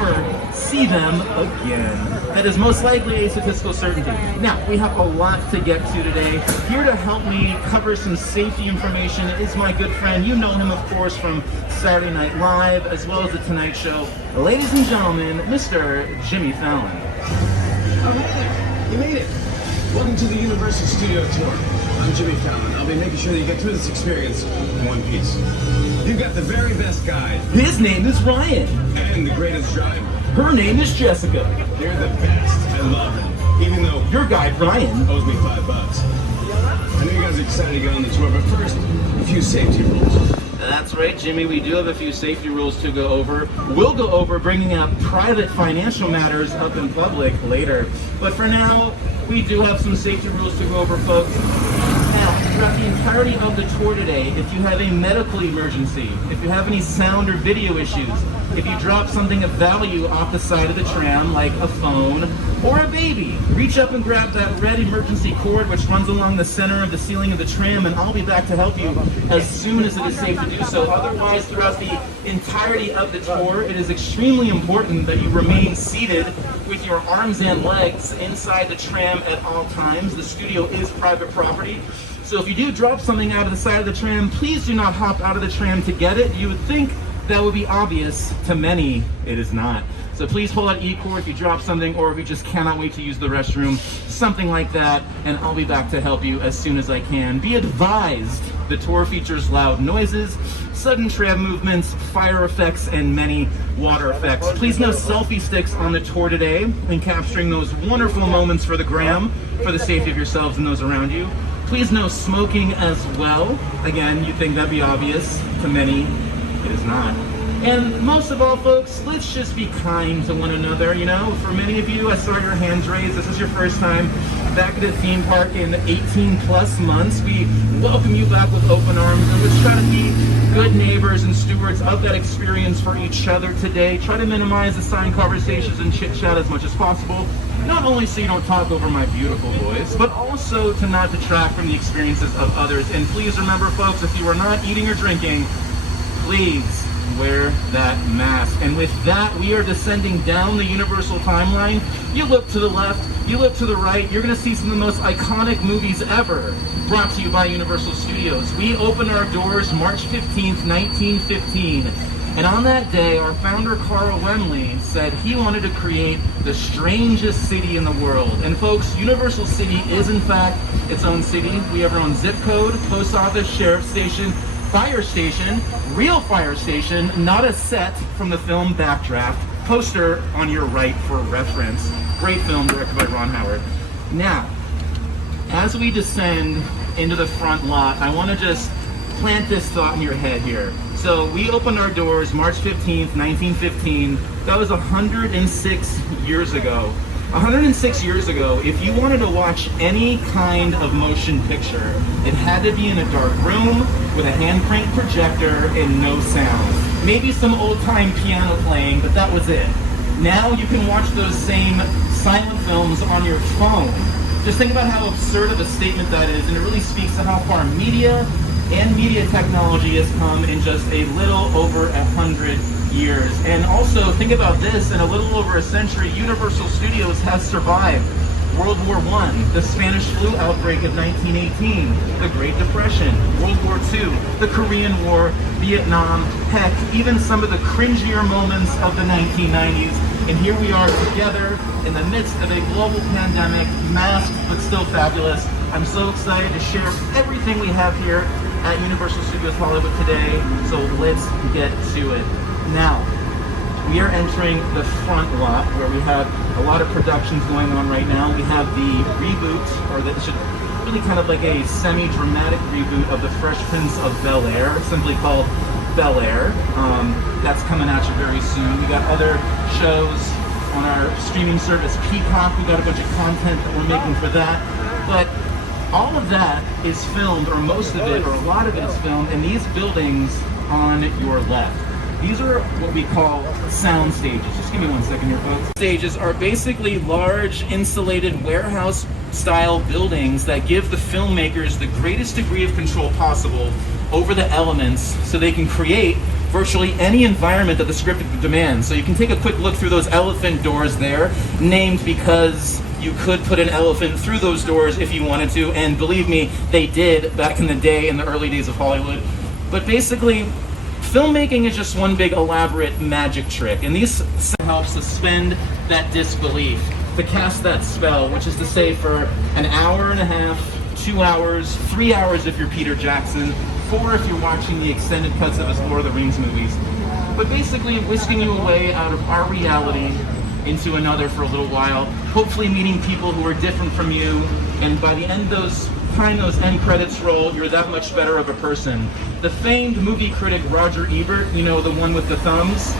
never see them again. That is most likely a statistical certainty. Now, we have a lot to get to today. Here to help me cover some safety information is my good friend. You know him, of course, from Saturday Night Live, as well as The Tonight Show. Ladies and gentlemen, Mr. Jimmy Fallon. Oh, hey, you made it. Welcome to the Universal Studio Tour. I'm Jimmy Fallon. I'll be making sure that you get through this experience in one piece. You've got the very best guide. His name is Ryan. And the greatest driver. Her name is Jessica. They're the best. I love them. Even though Your guide, Ryan, owes me $5. I know you guys are excited to get on the tour, but first, a few safety rules. That's right, Jimmy. We do have a few safety rules to go over. We'll go over bringing up private financial matters up in public later. But for now, we do have some safety rules to go over, folks. Now, throughout the entirety of the tour today, if you have a medical emergency, if you have any sound or video issues, if you drop something of value off the side of the tram, like a phone or a baby, reach up and grab that red emergency cord which runs along the center of the ceiling of the tram, and I'll be back to help you as soon as it is safe to do so. Otherwise, throughout the entirety of the tour, it is extremely important that you remain seated with your arms and legs inside the tram at all times. The studio is private property. So if you do drop something out of the side of the tram, please do not hop out of the tram to get it. You would think that would be obvious. To many, it is not. So please pull out E-cord if you drop something, or if you just cannot wait to use the restroom, something like that, and I'll be back to help you as soon as I can. Be advised, the tour features loud noises, sudden tram movements, fire effects, and many water effects. Please no selfie sticks on the tour today, in capturing those wonderful moments for the gram, for the safety of yourselves and those around you. Please no smoking as well. Again, you'd think that'd be obvious. To many, it is not. And most of all, folks, let's just be kind to one another, you know? For many of you, I saw your hands raised. This is your first time back at the theme park in 18 plus months. We welcome you back with open arms, and let's try to be good neighbors and stewards of that experience for each other today. Try to minimize the side conversations and chit chat as much as possible. Not only so you don't talk over my beautiful voice, but also to not detract from the experiences of others. And please remember, folks, if you are not eating or drinking, please wear that mask. And with that, we are descending down the Universal timeline. You look to the left, you look to the right, you're going to see some of the most iconic movies ever brought to you by Universal Studios. We opened our doors March 15th, 1915. And on that day, our founder, Carl Laemmle, said he wanted to create the strangest city in the world. And folks, Universal City is in fact its own city. We have our own zip code, post office, sheriff station, fire station, real fire station, not a set from the film Backdraft. Poster on your right for reference. Great film directed by Ron Howard. Now, as we descend into the front lot, I want to just plant this thought in your head here. So we opened our doors March 15th, 1915. That was 106 years ago. 106 years ago, if you wanted to watch any kind of motion picture, it had to be in a dark room with a hand crank projector and no sound. Maybe some old-time piano playing, but that was it. Now you can watch those same silent films on your phone. Just think about how absurd of a statement that is, and it really speaks to how far media and media technology has come in just a little over 100 years. And also, think about this, in a little over a century, Universal Studios has survived World War I, the Spanish flu outbreak of 1918, the Great Depression, World War II, the Korean War, Vietnam, heck, even some of the cringier moments of the 1990s. And here we are together in the midst of a global pandemic, masked but still fabulous. I'm so excited to share everything we have here at Universal Studios Hollywood today, so let's get to it. Now, we are entering the front lot where we have a lot of productions going on right now. We have the reboot, or that should really kind of like a semi-dramatic reboot of The Fresh Prince of Bel-Air, simply called Bel-Air. That's coming at you very soon. We got other shows on our streaming service Peacock. We got a bunch of content that we're making for that. But all of that is filmed, or most of it, or a lot of it is filmed in these buildings on your left. These are what we call sound stages. Just give me 1 second here, folks. Stages are basically large, insulated warehouse-style buildings that give the filmmakers the greatest degree of control possible over the elements so they can create virtually any environment that the script demands. So you can take a quick look through those elephant doors there, named because you could put an elephant through those doors if you wanted to, and believe me, they did back in the day, in the early days of Hollywood. But basically, filmmaking is just one big elaborate magic trick, and these help suspend that disbelief, to cast that spell, which is to say for an hour and a half, 2 hours, 3 hours if you're Peter Jackson, 4 if you're watching the extended cuts of his Lord of the Rings movies. But basically whisking you away out of our reality into another for a little while, hopefully meeting people who are different from you, and by the end those end credits roll, you're that much better of a person. The famed movie critic Roger Ebert, you know, the one with the thumbs,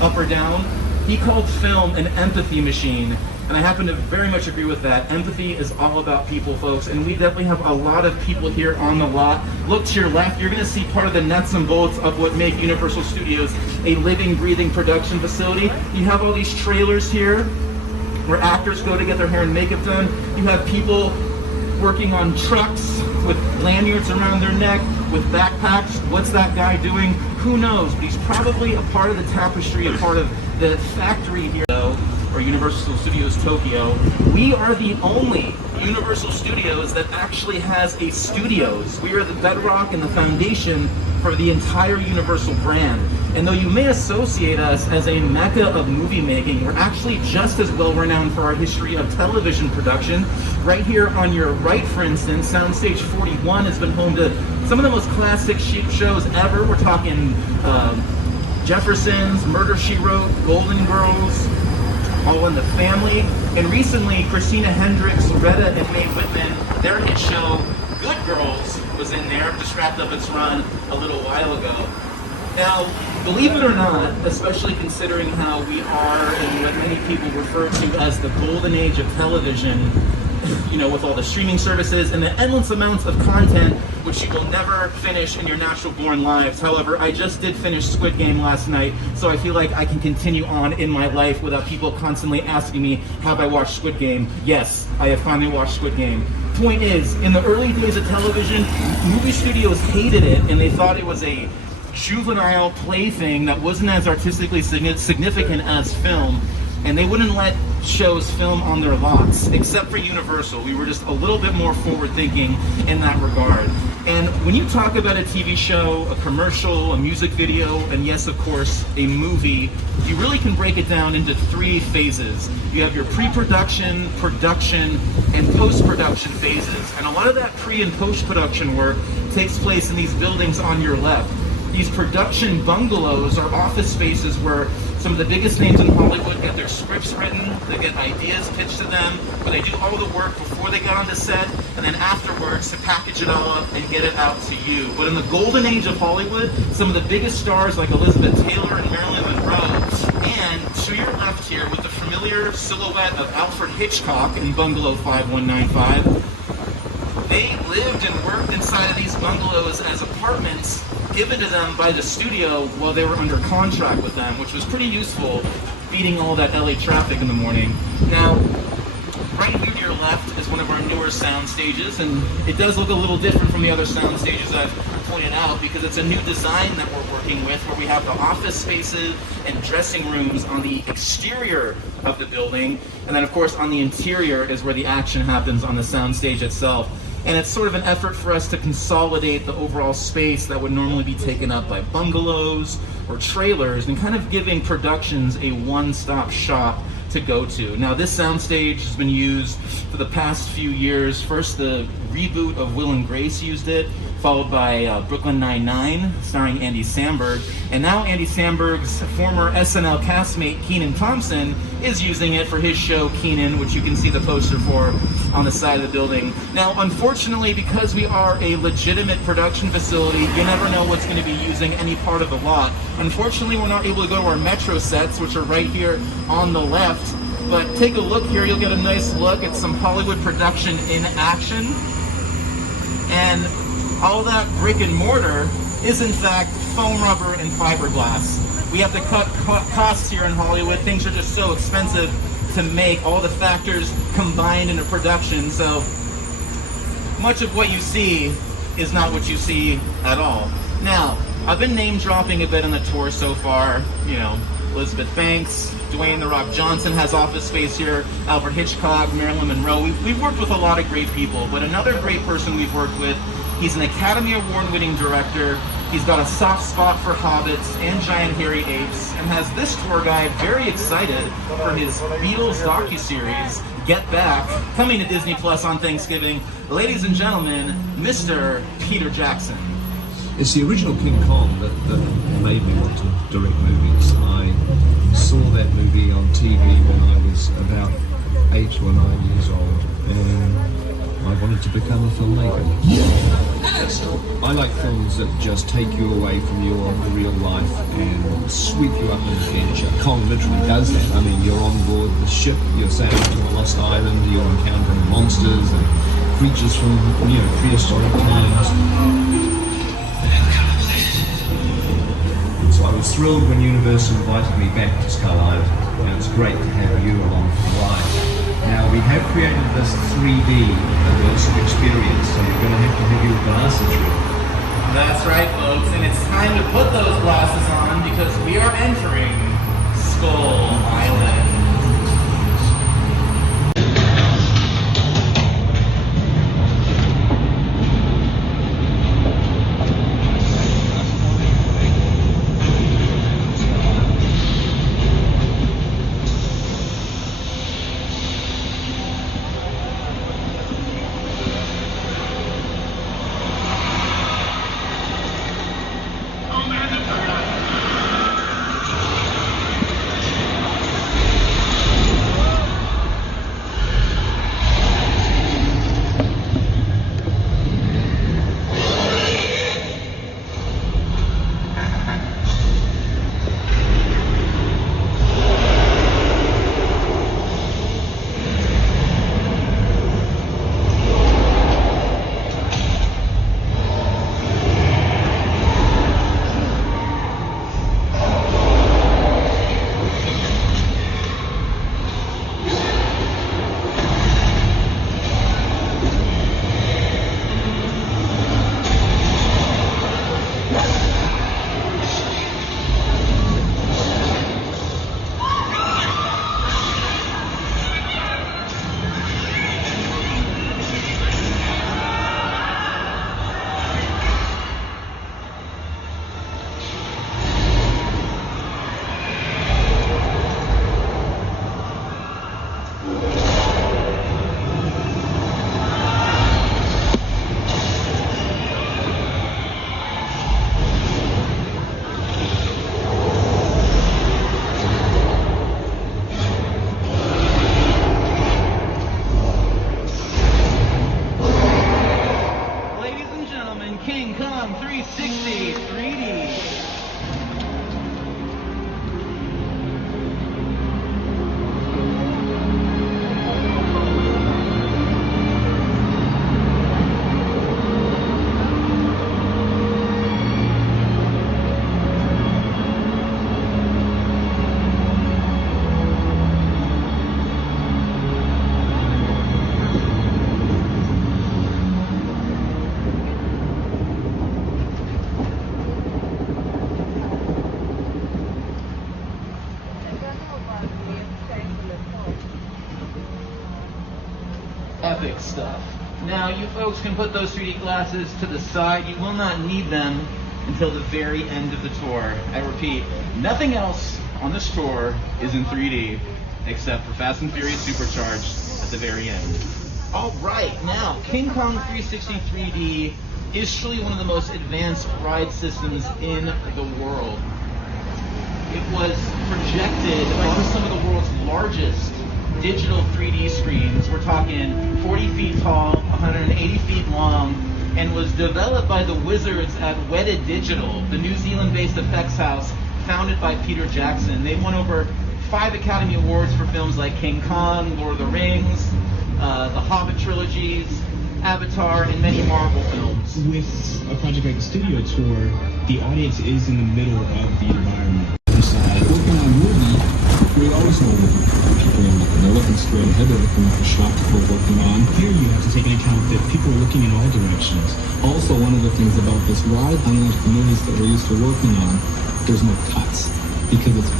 up or down, he called film an empathy machine. And I happen to very much agree with that. Empathy is all about people, folks, and we definitely have a lot of people here on the lot. Look to your left, you're gonna see part of the nuts and bolts of what make Universal Studios a living, breathing production facility. You have all these trailers here where actors go to get their hair and makeup done. You have people working on trucks with lanyards around their neck, with backpacks. What's that guy doing? Who knows? But he's probably a part of the tapestry, a part of the factory here, or Universal Studios Tokyo. We are the only Universal Studios that actually has a studios. We are the bedrock and the foundation for the entire Universal brand. And though you may associate us as a mecca of movie making, we're actually just as well renowned for our history of television production. Right here on your right, for instance, Soundstage 41 has been home to some of the most classic shows ever. We're talking Jeffersons, Murder, She Wrote, Golden Girls, All in the Family, and recently Christina Hendricks, Retta, and Mae Whitman, their hit show Good Girls was in there, just wrapped up its run a little while ago. Now, believe it or not, especially considering how we are in what many people refer to as the golden age of television, you know, with all the streaming services and the endless amounts of content which you will never finish in your natural born lives. However, I just did finish Squid Game last night, so I feel like I can continue on in my life without people constantly asking me, have I watched Squid Game? Yes, I have finally watched Squid Game. Point is, in the early days of television, movie studios hated it and they thought it was a juvenile plaything that wasn't as artistically significant as film, and they wouldn't let shows film on their lots, except for Universal. We were just a little bit more forward thinking in that regard. And when you talk about a TV show, a commercial, a music video, and yes, of course, a movie, you really can break it down into 3 phases. You have your pre-production, production, and post-production phases. And a lot of that pre- and post-production work takes place in these buildings on your left. These production bungalows are office spaces where some of the biggest names in Hollywood get their scripts written, they get ideas pitched to them, where they do all the work before they get on the set, and then afterwards to package it all up and get it out to you. But in the golden age of Hollywood, some of the biggest stars like Elizabeth Taylor and Marilyn Monroe, and to your left here with the familiar silhouette of Alfred Hitchcock in Bungalow 5195, they lived and worked inside of these bungalows as apartments given to them by the studio while they were under contract with them, which was pretty useful, beating all that LA traffic in the morning. Now, right here to your left is one of our newer sound stages, and it does look a little different from the other sound stages I've pointed out because it's a new design that we're working with, where we have the office spaces and dressing rooms on the exterior of the building, and then of course on the interior is where the action happens on the sound stage itself. And it's sort of an effort for us to consolidate the overall space that would normally be taken up by bungalows or trailers, and kind of giving productions a one-stop shop to go to. Now, this soundstage has been used for the past few years. First, the reboot of Will and Grace used it, followed by Brooklyn Nine-Nine, starring Andy Samberg. And now Andy Samberg's former SNL castmate, Kenan Thompson, is using it for his show, Kenan, which you can see the poster for on the side of the building. Now, unfortunately, because we are a legitimate production facility, you never know what's going to be using any part of the lot. Unfortunately, we're not able to go to our Metro sets, which are right here on the left. But take a look here, you'll get a nice look at some Hollywood production in action. And all that brick and mortar is in fact foam rubber and fiberglass. We have to cut costs here in Hollywood. Things are just so expensive to make, all the factors combined in a production, so much of what you see is not what you see at all. Now, I've been name dropping a bit on the tour so far. You know, Elizabeth Banks, Dwayne "The Rock" Johnson has office space here, Alfred Hitchcock, Marilyn Monroe. We've worked with a lot of great people, but another great person we've worked with, he's an Academy Award-winning director. He's got a soft spot for hobbits and giant hairy apes, and has this tour guide very excited for his Beatles docuseries, Get Back, coming to Disney Plus on Thanksgiving. Ladies and gentlemen, Mr. Peter Jackson. It's the original King Kong that made me want to direct movies. I saw that movie on TV when I was about 8 or 9 years old, and I wanted to become a filmmaker. I like films that just take you away from your real life and sweep you up an adventure. Kong literally does that. I mean, you're on board the ship, you're sailing to a lost island, you're encountering monsters and creatures from, prehistoric times. So I was thrilled when Universal invited me back to Skull Island, and it's great to have you along for the ride. Now, we have created this 3D immersive experience, so you're going to have your glasses ready. That's right, folks, and it's time to put those glasses on because we are entering Skull Island. King Kong 360 3D. Epic stuff. Now, you folks can put those 3D glasses to the side. You will not need them until the very end of the tour. I repeat, nothing else on this tour is in 3D except for Fast and Furious Supercharged at the very end. All right, now, King Kong 360 3D is truly one of the most advanced ride systems in the world. It was projected on some of the world's largest digital 3D screens. We're talking 40 feet tall, 180 feet long, and was developed by the wizards at Weta Digital, the New Zealand-based effects house founded by Peter Jackson. They've won over 5 Academy Awards for films like King Kong, Lord of the Rings, the Hobbit trilogies, Avatar, and many Marvel films. With a project like the studio tour, the audience is in the middle of the environment. Working on a movie, we always know people in the They're looking straight ahead, they're looking at the shot that we're working on. Here you have to take into account that people are looking in all directions. Also, one of the things about this ride, unlike the movies that we're used to working on, there's no cuts because it's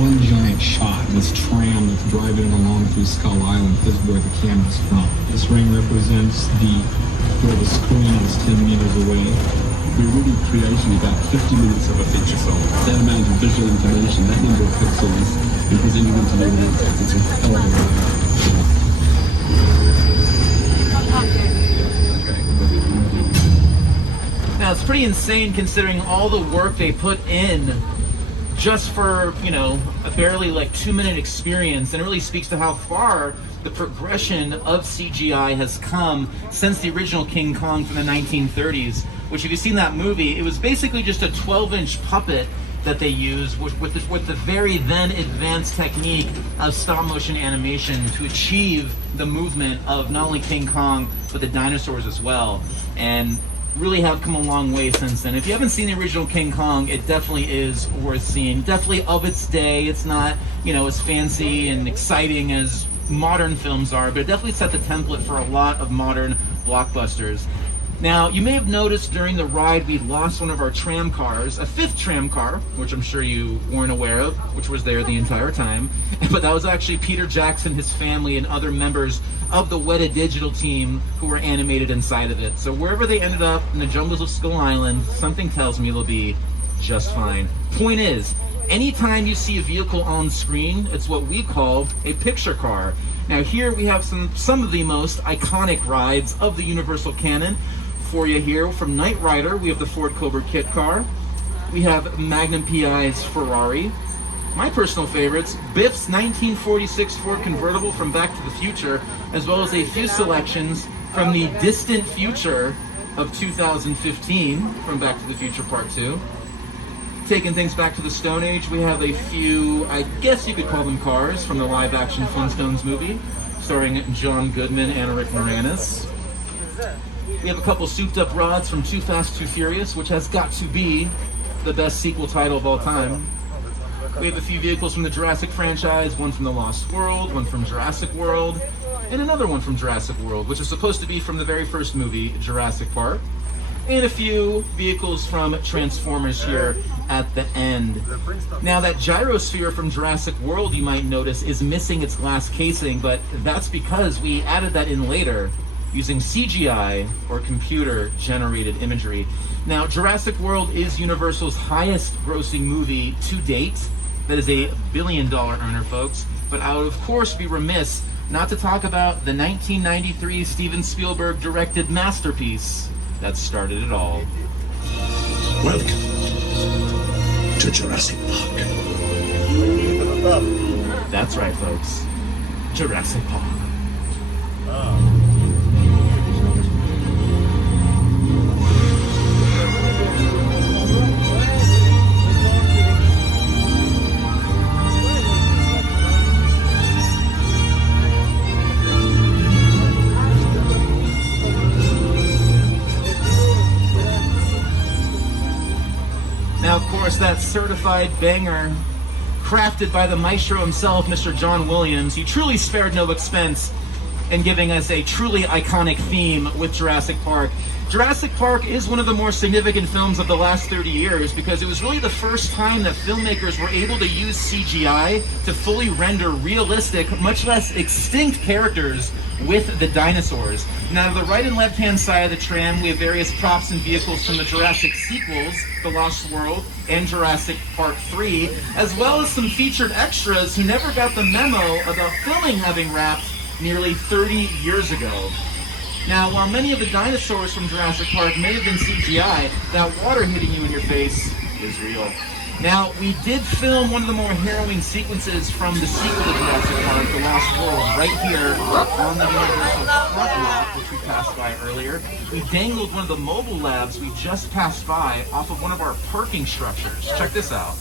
one giant shot. This tram that's driving along through Skull Island is where the camera's from. This ring represents where the screen is 10 meters away. We're really creating about 50 minutes of a feature film. That amount of visual information, that number of pixels, and presenting them to the audience, it's a hell of a ride. Now, it's pretty insane considering all the work they put in just for, you know, a barely like 2-minute experience, and it really speaks to how far the progression of CGI has come since the original King Kong from the 1930s, which if you've seen that movie, it was basically just a 12-inch puppet that they used with the very then advanced technique of stop motion animation to achieve the movement of not only King Kong, but the dinosaurs as well. And really have come a long way since then. If you haven't seen the original King Kong, it definitely is worth seeing. Definitely of its day. It's not, you know, as fancy and exciting as modern films are, but it definitely set the template for a lot of modern blockbusters. Now, you may have noticed during the ride we lost one of our tram cars, a 5th tram car, which I'm sure you weren't aware of, which was there the entire time. But that was actually Peter Jackson, his family, and other members of the Weta Digital team who were animated inside of it. So wherever they ended up in the jungles of Skull Island, something tells me they'll be just fine. Point is, anytime you see a vehicle on screen, it's what we call a picture car. Now here we have some of the most iconic rides of the Universal canon for you here. From Knight Rider, we have the Ford Cobra kit car. We have Magnum PI's Ferrari. My personal favorites, Biff's 1946 Ford convertible from Back to the Future, as well as a few selections from the distant future of 2015 from Back to the Future Part 2. Taking things back to the Stone Age, we have a few, I guess you could call them cars, from the live-action Flintstones movie, starring John Goodman and Rick Moranis. We have a couple souped-up rods from Too Fast, Too Furious, which has got to be the best sequel title of all time. We have a few vehicles from the Jurassic franchise, one from The Lost World, one from Jurassic World, and another one from Jurassic World, which is supposed to be from the very first movie, Jurassic Park, and a few vehicles from Transformers here at the end. Now that gyrosphere from Jurassic World, you might notice, is missing its glass casing, but that's because we added that in later using CGI or computer-generated imagery. Now, Jurassic World is Universal's highest grossing movie to date. That is a $1 billion earner, folks. But I would, of course, be remiss not to talk about the 1993 Steven Spielberg directed masterpiece that started it all. Welcome to Jurassic Park. That's right, folks. Jurassic Park. Now, of course, that certified banger, crafted by the maestro himself, Mr. John Williams. He truly spared no expense in giving us a truly iconic theme with Jurassic Park. Jurassic Park is one of the more significant films of the last 30 years because it was really the first time that filmmakers were able to use CGI to fully render realistic, much less extinct characters with the dinosaurs. Now, to the right and left-hand side of the tram, we have various props and vehicles from the Jurassic sequels, The Lost World and Jurassic Park 3, as well as some featured extras who never got the memo about filming having wrapped nearly 30 years ago. Now, while many of the dinosaurs from Jurassic Park may have been CGI, that water hitting you in your face is real. Now, we did film one of the more harrowing sequences from the sequel to Jurassic Park, The Lost World, right here on the Universal front lot, which we passed by earlier. We dangled one of the mobile labs we just passed by off of one of our parking structures. Check this out.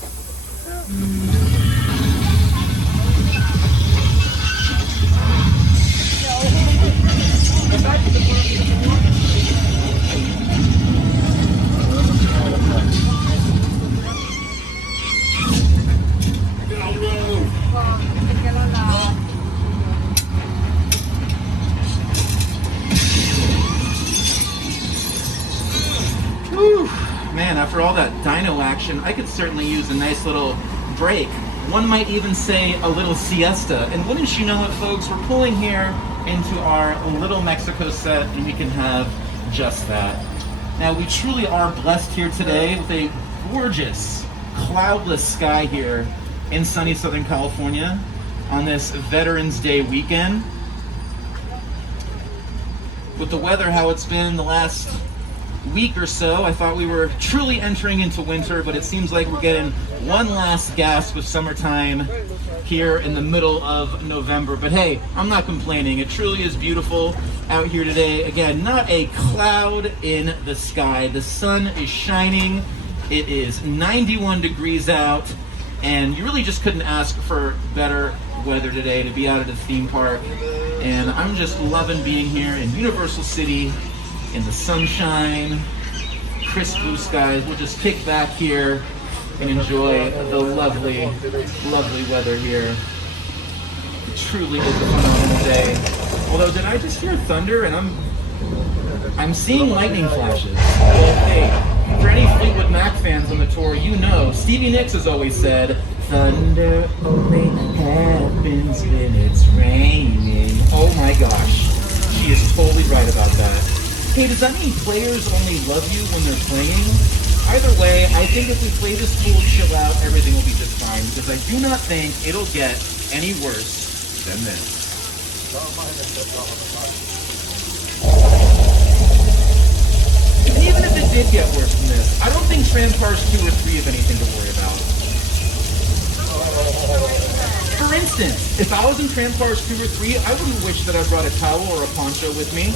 action, I could certainly use a nice little break. One might even say a little siesta. And wouldn't you know it, folks, we're pulling here into our Little Mexico set, and we can have just that. Now, we truly are blessed here today with a gorgeous, cloudless sky here in sunny Southern California on this Veterans Day weekend. With the weather how it's been the last week or so, I thought we were truly entering into winter, but it seems like we're getting one last gasp of summertime here in the middle of November. But hey, I'm not complaining. It truly is beautiful out here today. Again, not a cloud in the sky. The sun is shining. It is 91 degrees out, and you really just couldn't ask for better weather today to be out at a theme park. And I'm just loving being here in Universal City in the sunshine, crisp blue skies. We'll just kick back here and enjoy the lovely, lovely weather here. It truly is a phenomenal day. Although, did I just hear thunder? And I'm seeing lightning flashes. Hey, for any Fleetwood Mac fans on the tour, you know Stevie Nicks has always said, "Thunder only happens when it's raining." Oh my gosh, she is totally right about that. Hey, does that mean players only love you when they're playing? Either way, I think if we play this cool, chill out, everything will be just fine, because I do not think it'll get any worse than this. And even if it did get worse than this, I don't think Tramcars 2 or 3 have anything to worry about. For instance, if I was in Tramcars 2 or 3, I wouldn't wish that I brought a towel or a poncho with me.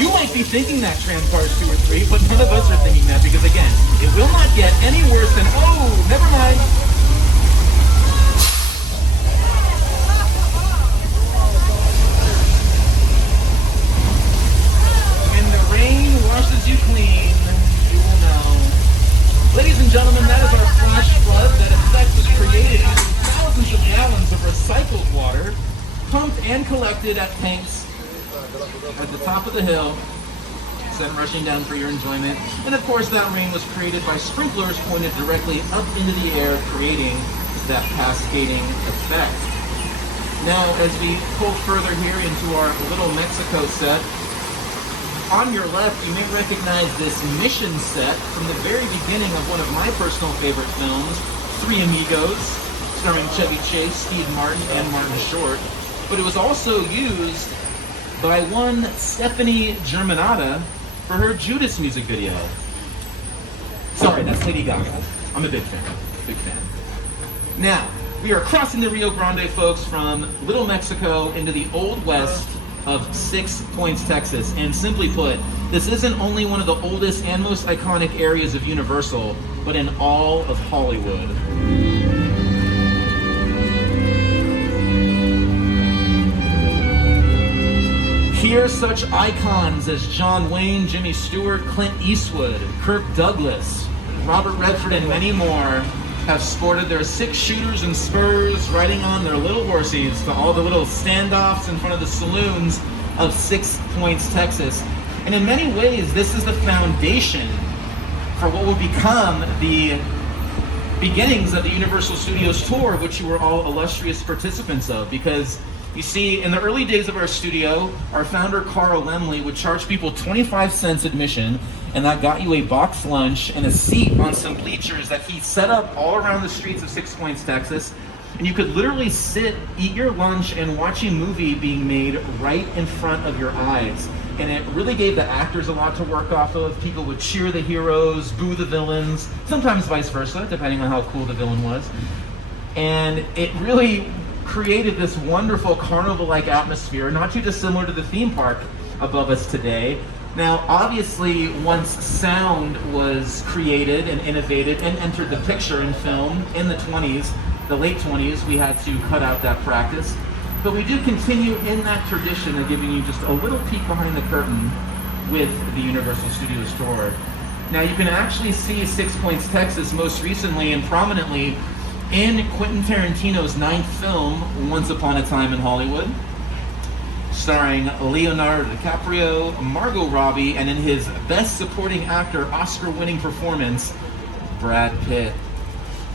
You might be thinking that, Tramcars 2 or 3, but none of us are thinking that, because again, it will not get any worse than, oh, never mind. When the rain washes you clean, you will know. Ladies and gentlemen, that is our flash flood. That effect was created using thousands of gallons of recycled water, pumped and collected at tanks at the top of the hill, sent rushing down for your enjoyment. And of course, that rain was created by sprinklers pointed directly up into the air, creating that cascading effect. Now, as we pull further here into our Little Mexico set, on your left, you may recognize this mission set from the very beginning of one of my personal favorite films, Three Amigos, starring Chevy Chase, Steve Martin, and Martin Short. But it was also used by one Stephanie Germanotta for her Judas music video. Sorry, that's Lady Gaga. I'm a big fan. Big fan. Now, we are crossing the Rio Grande, folks, from Little Mexico into the Old West of Six Points, Texas. And simply put, this isn't only one of the oldest and most iconic areas of Universal, but in all of Hollywood. Here, such icons as John Wayne, Jimmy Stewart, Clint Eastwood, Kirk Douglas, Robert Redford, and many more have sported their 6-shooters and spurs, riding on their little horsies to all the little standoffs in front of the saloons of Six Points, Texas. And in many ways, this is the foundation for what will become the beginnings of the Universal Studios tour, which you were all illustrious participants of, because you see, in the early days of our studio, our founder, Carl Lemley, would charge people 25 cents admission, and that got you a boxed lunch and a seat on some bleachers that he set up all around the streets of Six Points, Texas. And you could literally sit, eat your lunch, and watch a movie being made right in front of your eyes. And it really gave the actors a lot to work off of. People would cheer the heroes, boo the villains, sometimes vice versa, depending on how cool the villain was. And it really created this wonderful carnival-like atmosphere, not too dissimilar to the theme park above us today. Now, obviously, once sound was created and innovated and entered the picture in film in the 20s, the late 20s, we had to cut out that practice. But we do continue in that tradition of giving you just a little peek behind the curtain with the Universal Studios tour. Now, you can actually see Six Points, Texas most recently and prominently in Quentin Tarantino's 9th film, Once Upon a Time in Hollywood, starring Leonardo DiCaprio, Margot Robbie, and in his Best Supporting Actor Oscar-winning performance, Brad Pitt.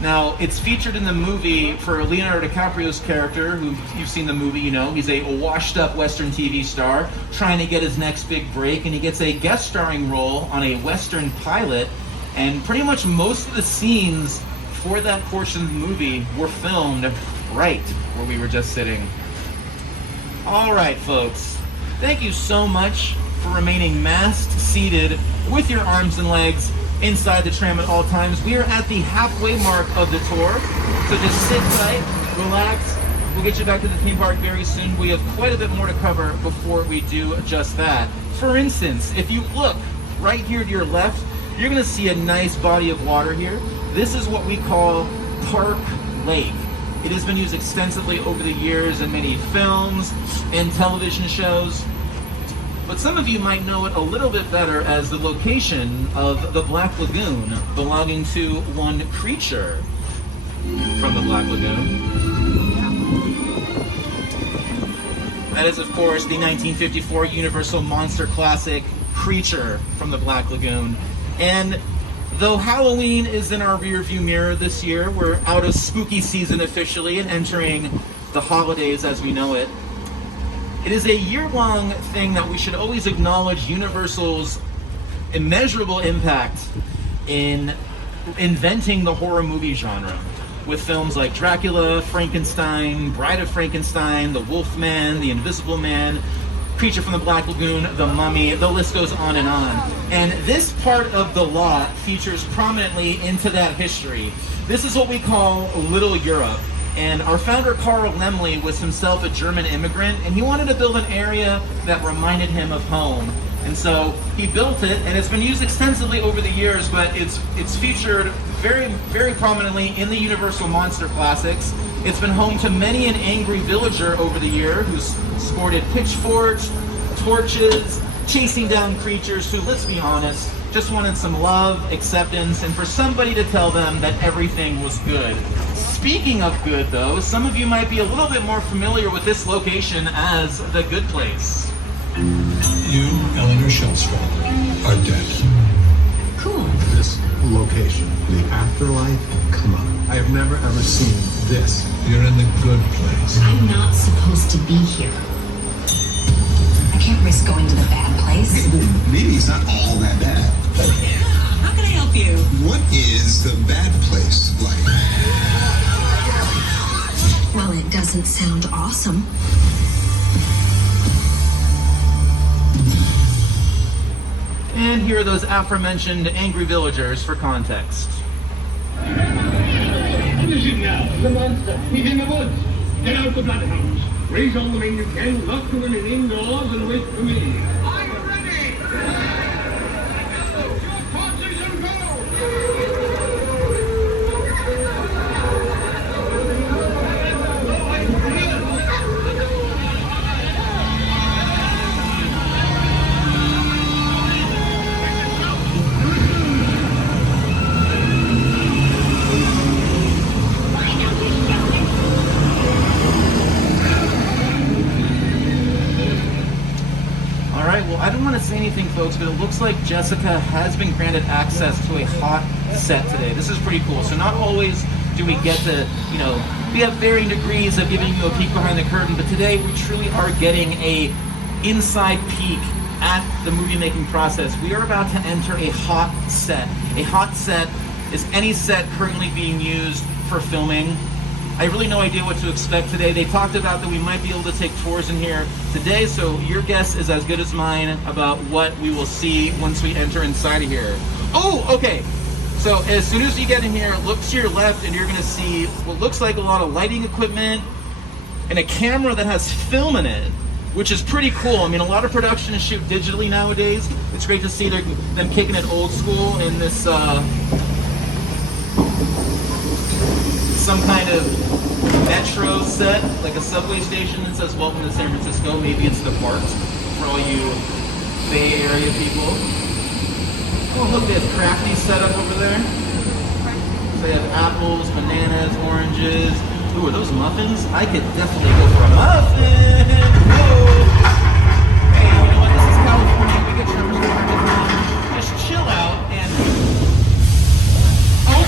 Now, it's featured in the movie for Leonardo DiCaprio's character, who you've seen the movie, you know. He's a washed-up Western TV star trying to get his next big break, and he gets a guest starring role on a Western pilot, and pretty much most of the scenes for that portion of the movie were filmed right where we were just sitting. All right, folks. Thank you so much for remaining masked, seated, with your arms and legs inside the tram at all times. We are at the halfway mark of the tour, so just sit tight, relax. We'll get you back to the theme park very soon. We have quite a bit more to cover before we do just that. For instance, if you look right here to your left, you're gonna see a nice body of water here. This is what we call Park Lake. It has been used extensively over the years in many films and television shows. But some of you might know it a little bit better as the location of the Black Lagoon, belonging to one creature from the Black Lagoon. That is, of course, the 1954 Universal Monster Classic Creature from the Black Lagoon. And though Halloween is in our rearview mirror this year, we're out of spooky season officially and entering the holidays as we know it. It is a year-long thing that we should always acknowledge Universal's immeasurable impact in inventing the horror movie genre, with films like Dracula, Frankenstein, Bride of Frankenstein, The Wolfman, The Invisible Man, Creature from the Black Lagoon, The Mummy, the list goes on. And this part of the lot features prominently into that history. This is what we call Little Europe. And our founder, Carl Laemmle, was himself a German immigrant, and he wanted to build an area that reminded him of home. And so he built it, and it's been used extensively over the years, but it's featured very, very prominently in the Universal Monster Classics. It's been home to many an angry villager over the year who's sported pitchforks, torches, chasing down creatures who, let's be honest, just wanted some love, acceptance, and for somebody to tell them that everything was good. Speaking of good, though, some of you might be a little bit more familiar with this location as The Good Place. You, Eleanor Shellstrom, are dead. Cool. This location, the afterlife, come on. I have never ever seen this. You're in the good place. I'm not supposed to be here. I can't risk going to the bad place. Maybe it's not all that bad. How can I help you? What is the bad place like? Well, it doesn't sound awesome. And here are those aforementioned angry villagers for context. Listen now, the monster. He's in the woods. Get out the bloodhounds. Raise all the men you can, lock the women indoors, and wait for me. I'm ready! Your horses and go! I don't want to say anything, folks, but it looks like Jessica has been granted access to a hot set today. This is pretty cool. So not always do we get to, we have varying degrees of giving you a peek behind the curtain, but today we truly are getting a inside peek at the movie making process. We are about to enter a hot set. A hot set is any set currently being used for filming. I have really no idea what to expect today. They talked about that we might be able to take tours in here today, so your guess is as good as mine about what we will see once we enter inside of here. Oh, okay. So as soon as you get in here, look to your left and you're gonna see what looks like a lot of lighting equipment and a camera that has film in it, which is pretty cool. I mean, a lot of productions shoot digitally nowadays. It's great to see them kicking it old school in this some kind of metro set, like a subway station that says "Welcome to San Francisco." Maybe it's the parks for all you Bay Area people. Oh, look, they have Crafty set up over there. So they have apples, bananas, oranges. Ooh, are those muffins? I could definitely go for a muffin. Oh. Hey, you know what? This is California. We get Trevor's just chill out and. Oh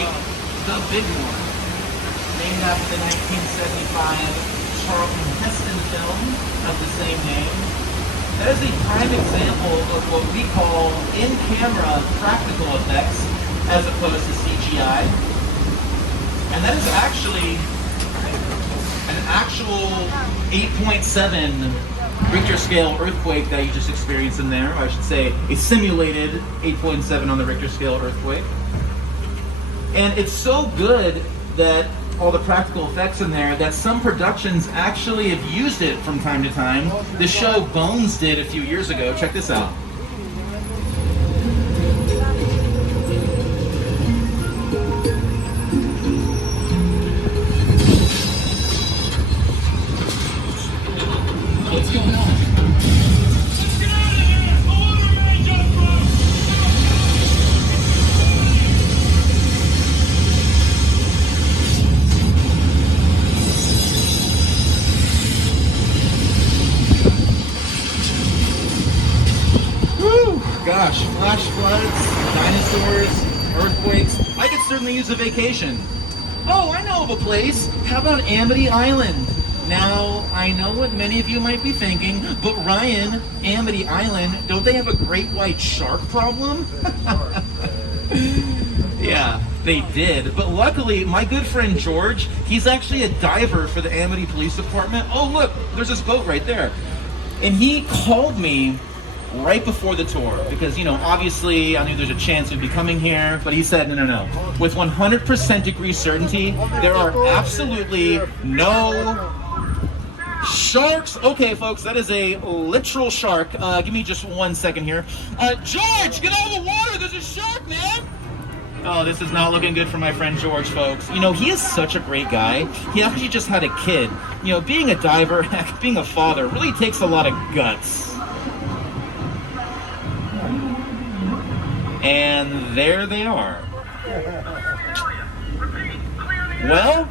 like the big one, named after the 1975 Charlton Heston film of the same name. That is a prime example of what we call in-camera practical effects as opposed to CGI. And that is actually an actual 8.7 Richter scale earthquake that you just experienced in there. I should say a simulated 8.7 on the Richter scale earthquake. And it's so good that all the practical effects in there that some productions actually have used it from time to time. The show Bones did a few years ago. Check this out. What's going on? Gosh, flash floods, dinosaurs, earthquakes. I could certainly use a vacation. Oh, I know of a place. How about Amity Island? Now, I know what many of you might be thinking, but Ryan, Amity Island, don't they have a great white shark problem? Yeah, they did. But luckily, my good friend George, he's actually a diver for the Amity Police Department. Oh, look, there's this boat right there. And he called me right before the tour because, you know, obviously I knew there's a chance we'd be coming here, but he said, no. With 100% degree certainty, there are absolutely no sharks. Okay, folks, that is a literal shark. Give me just 1 second here. George, get out of the water. There's a shark, man. Oh, this is not looking good for my friend George, folks. You know, he is such a great guy. He actually just had a kid. You know, being a diver, being a father, really takes a lot of guts. And there they are. Well,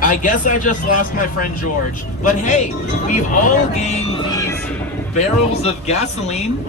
I guess I just lost my friend George. But hey, we've all gained these barrels of gasoline.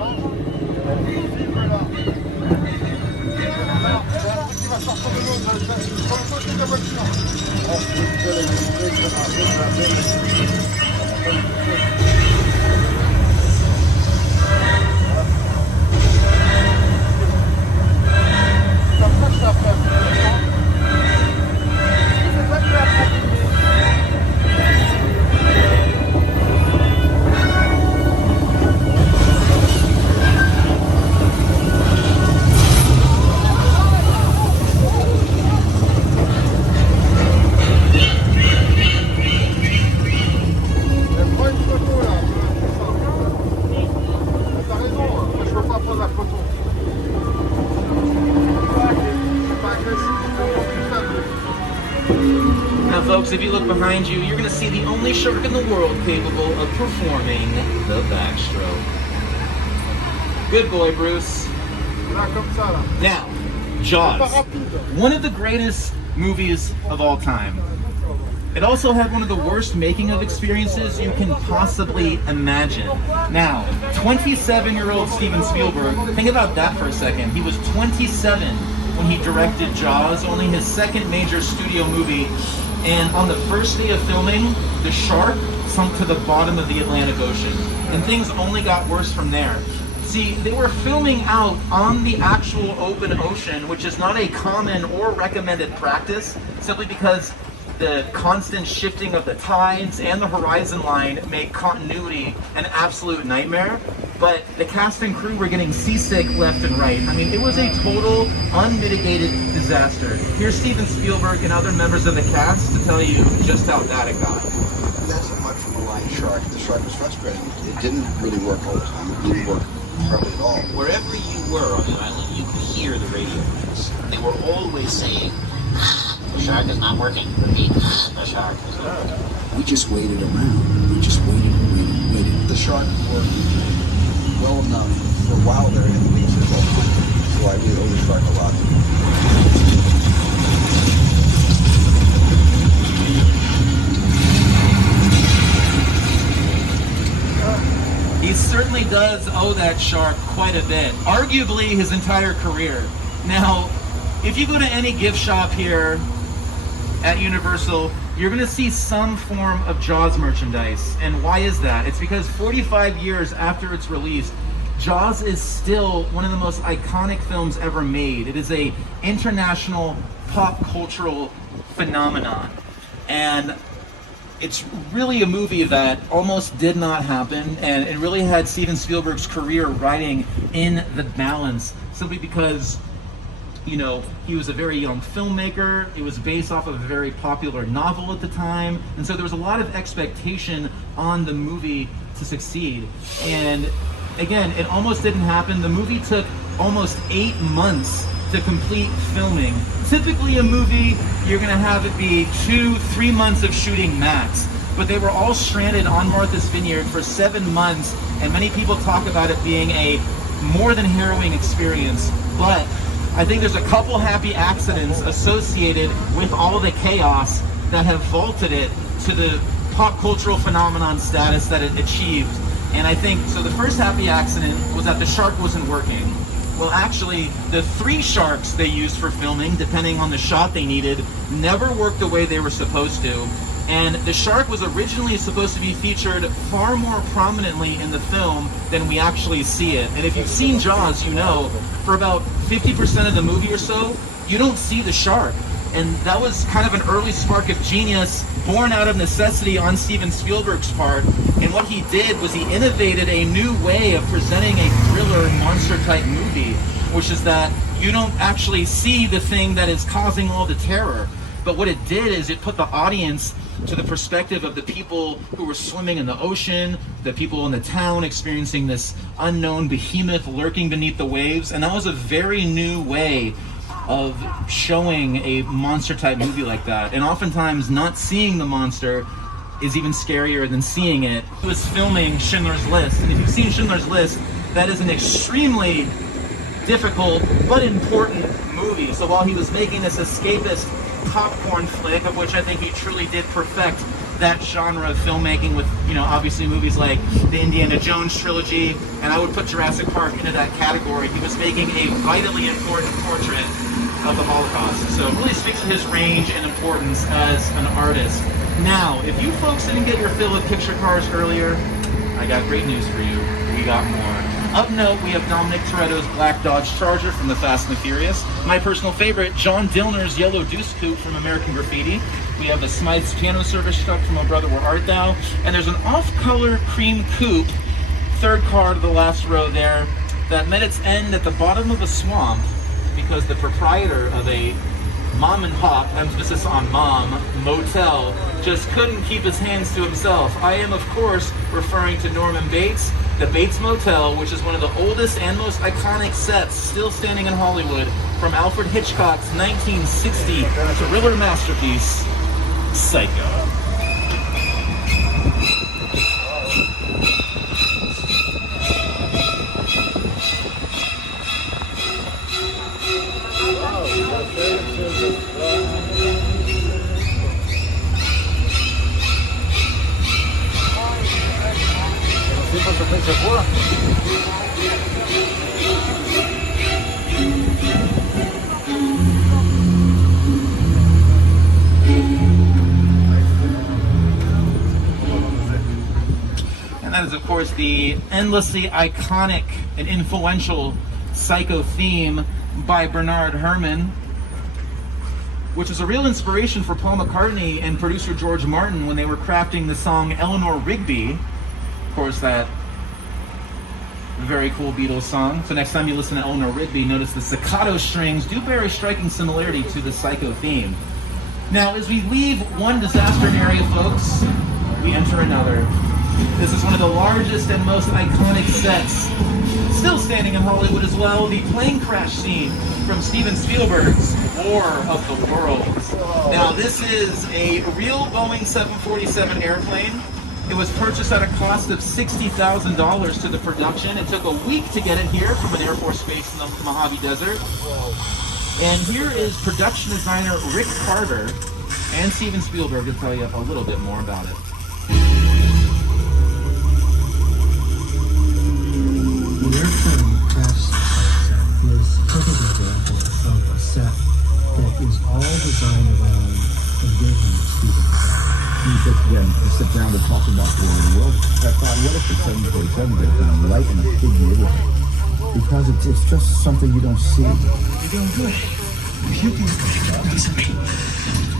Now, folks, if you look behind you, you're going to see the only shark in the world capable of performing the backstroke. Good boy, Bruce. Now, Jaws, one of the greatest movies of all time. It also had one of the worst making of experiences you can possibly imagine. Now, 27-year-old Steven Spielberg, think about that for a second. He was 27 when he directed Jaws, only his second major studio movie. And on the first day of filming, the shark sunk to the bottom of the Atlantic Ocean. And things only got worse from there. See, they were filming out on the actual open ocean, which is not a common or recommended practice, simply because the constant shifting of the tides and the horizon line made continuity an absolute nightmare. But the cast and crew were getting seasick left and right. I mean, it was a total, unmitigated disaster. Here's Steven Spielberg and other members of the cast to tell you just how bad it got. That's a much from a lion shark. The shark was frustrating. It didn't really work all the time. It didn't work hardly at all. Wherever you were on the island, you could hear the radio waves. They were always saying, the shark is not working. Repeat, the shark is not working. We just waited around. We just waited and waited and waited. The shark worked well enough for a while there, and we just felt fine. So I really owe the shark a lot. He certainly does owe that shark quite a bit. Arguably his entire career. Now, if you go to any gift shop here at Universal, you're gonna see some form of Jaws merchandise. And why is that? It's because 45 years after its release, Jaws is still one of the most iconic films ever made. It is a international pop cultural phenomenon. And it's really a movie that almost did not happen, and it really had Steven Spielberg's career riding in the balance, simply because, you know, he was a very young filmmaker. It was based off of a very popular novel at the time, and so there was a lot of expectation on the movie to succeed. And again, it almost didn't happen. The movie took almost 8 months to complete filming. Typically a movie, you're gonna have it be 2-3 months of shooting max, but they were all stranded on Martha's Vineyard for 7 months, and many people talk about it being a more than harrowing experience. But I think there's a couple happy accidents associated with all the chaos that have vaulted it to the pop cultural phenomenon status that it achieved. And I think, so the first happy accident was that the shark wasn't working. Well, actually, the 3 sharks they used for filming, depending on the shot they needed, never worked the way they were supposed to. And the shark was originally supposed to be featured far more prominently in the film than we actually see it. And if you've seen Jaws, you know, for about 50% of the movie or so, you don't see the shark. And that was kind of an early spark of genius born out of necessity on Steven Spielberg's part. And what he did was he innovated a new way of presenting a thriller monster type movie, which is that you don't actually see the thing that is causing all the terror. But what it did is it put the audience to the perspective of the people who were swimming in the ocean, the people in the town experiencing this unknown behemoth lurking beneath the waves. And that was a very new way of showing a monster type movie like that. And oftentimes not seeing the monster is even scarier than seeing it. He was filming Schindler's List, and if you've seen Schindler's List, that is an extremely difficult but important movie. So while he was making this escapist popcorn flick, of which I think he truly did perfect that genre of filmmaking with, you know, obviously movies like the Indiana Jones trilogy, and I would put Jurassic Park into that category. He was making a vitally important portrait of the Holocaust. So it really speaks to his range and importance as an artist. Now, if you folks didn't get your fill of picture cars earlier, I got great news for you. We got more. Up note, we have Dominic Toretto's black Dodge Charger from The Fast and the Furious. My personal favorite, John Dillner's yellow Deuce Coupe from American Graffiti. We have the Smythe's piano service truck from Oh Brother Where Art Thou. And there's an off-color cream coupe, third car to the last row there, that met its end at the bottom of a swamp because the proprietor of a mom and pop, emphasis on mom, motel, just couldn't keep his hands to himself. I am, of course, referring to Norman Bates, the Bates Motel, which is one of the oldest and most iconic sets still standing in Hollywood from Alfred Hitchcock's 1960 thriller masterpiece, Psycho. And that is, of course, the endlessly iconic and influential Psycho theme by Bernard Herrmann, which is a real inspiration for Paul McCartney and producer George Martin when they were crafting the song Eleanor Rigby. Of course, that very cool Beatles song. So next time you listen to Eleanor Rigby, notice the staccato strings do bear a striking similarity to the Psycho theme. Now, as we leave one disaster area, folks, we enter another. This is one of the largest and most iconic sets still standing in Hollywood as well, the plane crash scene from Steven Spielberg's War of the Worlds. Now, this is a real Boeing 747 airplane. It was purchased at a cost of $60,000 to the production. It took a week to get it here from an Air Force base in the Mojave Desert. And here is production designer Rick Carter and Steven Spielberg to tell you a little bit more about it. The airplane crash was a perfect example of a set that is all designed around a vision of Stephen Hawking. You just again to sit down to talk about the world. I thought, what if the 747 goes down right in the big neighborhood? Because it's just something you don't see. You're doing good. If you can listen to me.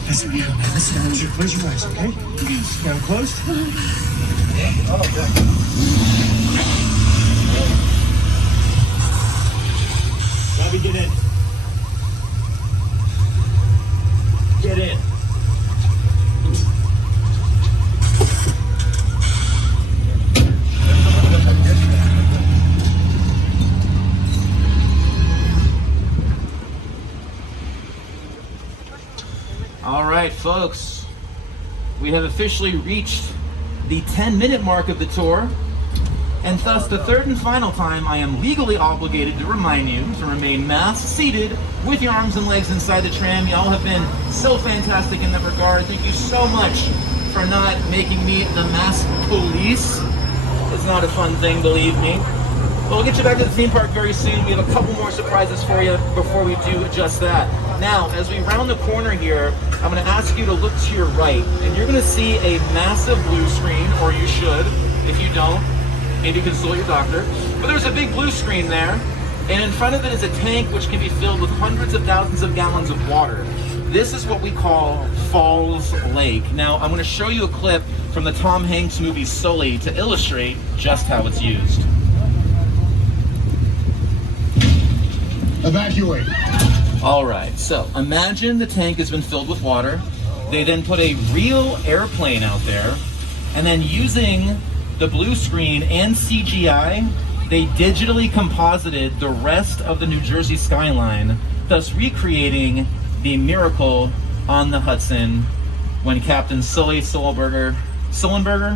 Listen to me. Listen to me. Close your eyes, okay? Now I'm closed. Oh, good. Bobby, get in. Get in. All right, folks, we have officially reached the 10-minute mark of the tour, and thus the third and final time I am legally obligated to remind you to remain masked, seated, with your arms and legs inside the tram. Y'all have been so fantastic in that regard. Thank you so much for not making me the mask police. It's not a fun thing, believe me. But we'll get you back to the theme park very soon. We have a couple more surprises for you before we do just that. Now, as we round the corner here, I'm going to ask you to look to your right, and you're going to see a massive blue screen, or you should. If you don't, maybe consult your doctor. But there's a big blue screen there, and in front of it is a tank which can be filled with hundreds of thousands of gallons of water. This is what we call Falls Lake. Now, I'm going to show you a clip from the Tom Hanks movie Sully to illustrate just how it's used. Evacuate. All right, so imagine the tank has been filled with water. They then put a real airplane out there, and then using the blue screen and CGI, they digitally composited the rest of the New Jersey skyline, thus recreating the miracle on the Hudson when Captain Sullenberger,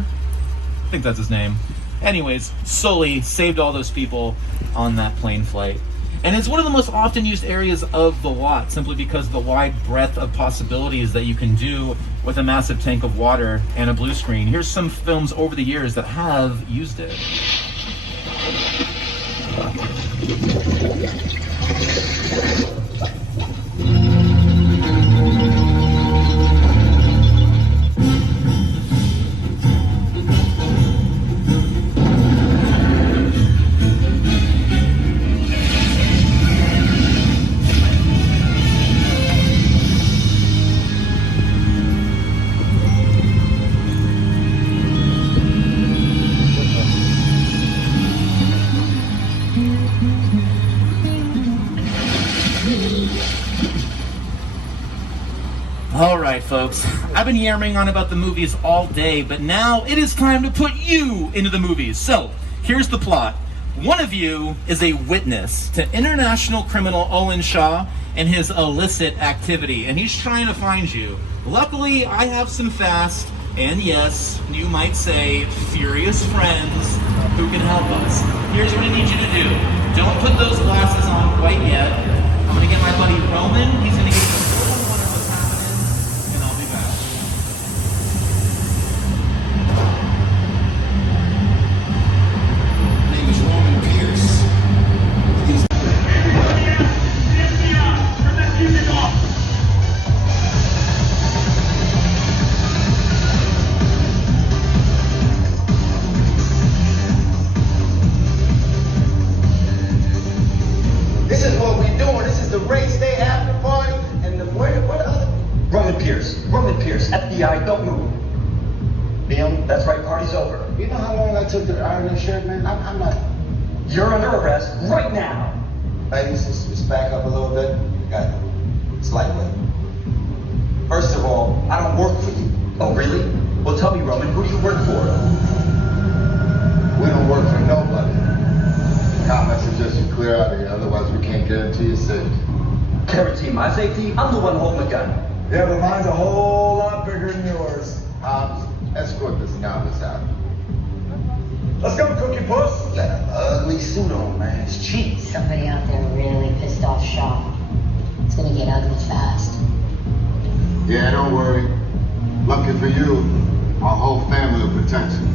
I think that's his name. Anyways, Sully saved all those people on that plane flight. And it's one of the most often used areas of the lot, simply because of the wide breadth of possibilities that you can do with a massive tank of water and a blue screen. Here's some films over the years that have used it. All right, folks, I've been yammering on about the movies all day, but now it is time to put you into the movies. So, here's the plot. One of you is a witness to international criminal Owen Shaw and his illicit activity, and he's trying to find you. Luckily, I have some fast, and yes, you might say, furious friends who can help us. Here's what I need you to do. Don't put those glasses on quite yet. I'm going to get my buddy Roman. He's going to get you FBI, don't move. Liam, that's right, party's over. You know how long I took to iron this shirt, man? I'm not... You're under arrest right now. Ladies, just back up a little bit. Got it. It's lightweight. First of all, I don't work for you. Oh, really? Well, tell me, Roman, who do you work for? We don't work for nobody. Common suggestion, clear out of here, otherwise we can't guarantee your safety. Guarantee my safety? I'm the one holding the gun. Yeah, but mine's a whole lot bigger than yours. Escort this novice out. Let's go, Cookie Puss. You got an ugly suit on, man. It's cheap. Somebody out there really pissed off Shaw. It's gonna get ugly fast. Yeah, don't worry. Lucky for you, our whole family will protect you.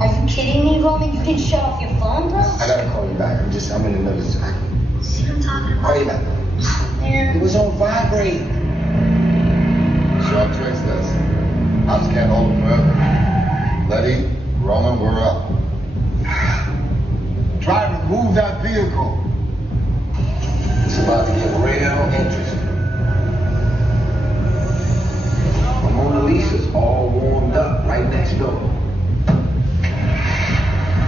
Are you kidding me, Roman? You didn't shut off your phone, bro? I gotta call you back. I'm in the middle of... See what I'm talking about? Call you back. It was on vibrate. Short tricks this. I just can't hold it forever. Letty, Roman, we're up. Driver, move that vehicle. It's about to get real interesting. Mona Lisa's all warmed up right next door.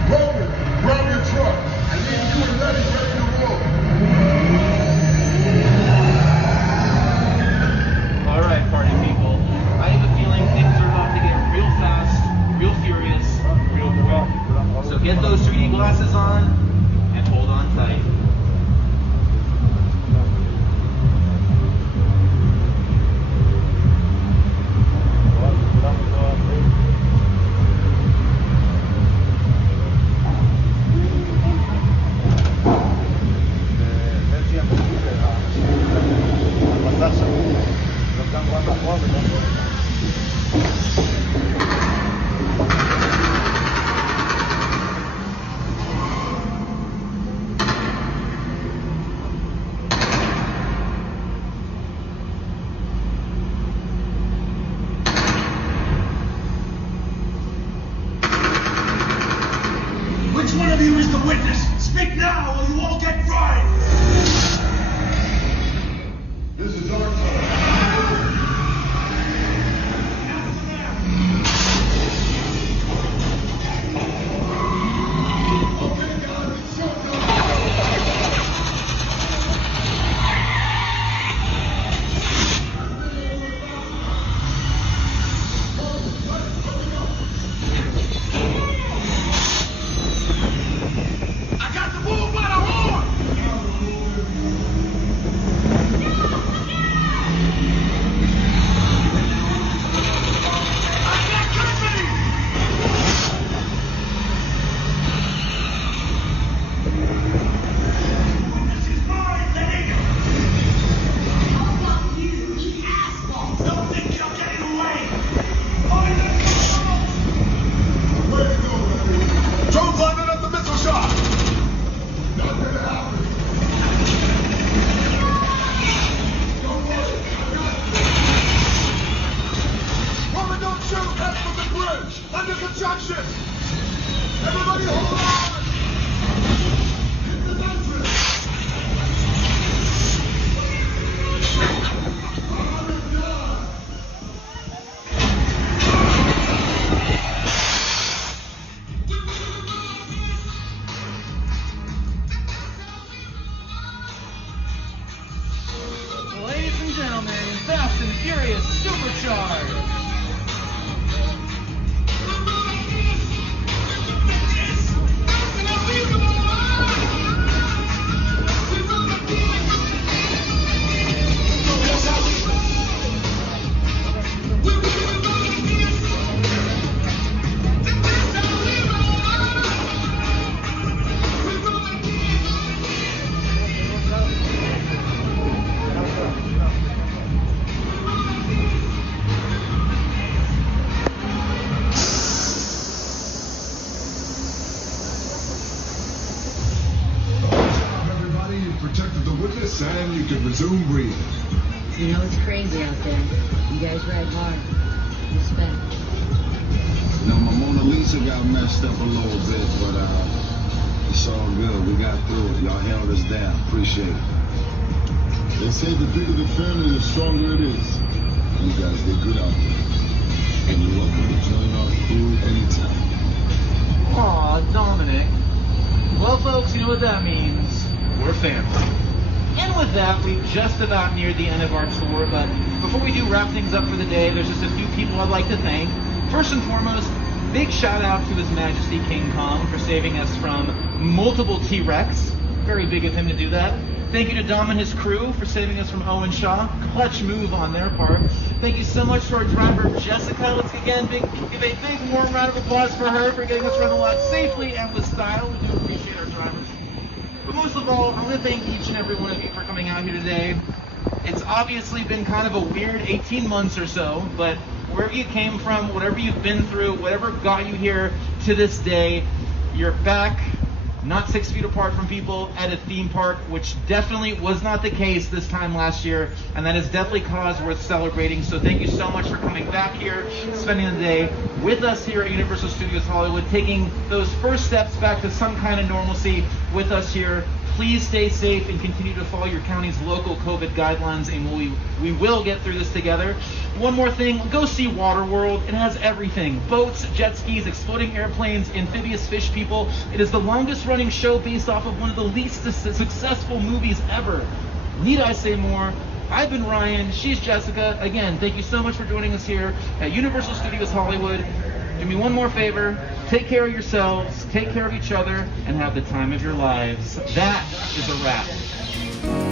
Roman, grab your truck. I need you and Letty ready to roll. All right, party people. I have a feeling things are about to get real fast, real furious, real quick. So get those 3D glasses on and hold on tight. Which one of you is the witness? Speak now or you all get fried! This is our time. Okay, guys, it's showtime. I got the bull by the horn! I got company! This is mine, Lenny! How about you, you asshole? Don't think you're getting away! Way to go, Letty. Drone's lining up the missile shot! Not gonna happen. Don't worry, I got this. Roman, don't shoot! Head from the bridge! Under construction! Everybody hold on! Hit the entrance. I'm done. Ladies and gentlemen, Fast and Furious Supercharged. Everybody, you protected the witness and you can resume breathing. You know it's crazy out there. You guys ride hard. Respect. No, my Mona Lisa got messed up a little bit, but it's all good. We got through it. Y'all held us down. Appreciate it. They say the bigger the family, the stronger it is. You guys did good out there. And you're welcome to join our crew anytime. Aw, Dominic. Well, folks, you know what that means. We're family. And with that, we've just about neared the end of our tour, but before we do wrap things up for the day, there's just a few people I'd like to thank. First and foremost, big shout out to His Majesty King Kong for saving us from multiple T-Rex. Very big of him to do that. Thank you to Dom and his crew for saving us from Owen Shaw. Clutch move on their part. Thank you so much to our driver, Jessica. Let's again give a big warm round of applause for her for getting us around the lot safely and with style. We do appreciate our drivers. But most of all, I want to thank each and every one of you for coming out here today. It's obviously been kind of a weird 18 months or so, but wherever you came from, whatever you've been through, whatever got you here to this day, you're back not 6 feet apart from people at a theme park, which definitely was not the case this time last year, and that is definitely cause worth celebrating. So thank you so much for coming back here, spending the day with us here at Universal Studios Hollywood, taking those first steps back to some kind of normalcy with us here. Please stay safe and continue to follow your county's local COVID guidelines, and we will get through this together. One more thing, go see Waterworld. It has everything. Boats, jet skis, exploding airplanes, amphibious fish people. It is the longest running show based off of one of the least successful movies ever. Need I say more? I've been Ryan, she's Jessica. Again, thank you so much for joining us here at Universal Studios Hollywood. Do me one more favor, take care of yourselves, take care of each other, and have the time of your lives. That is a wrap.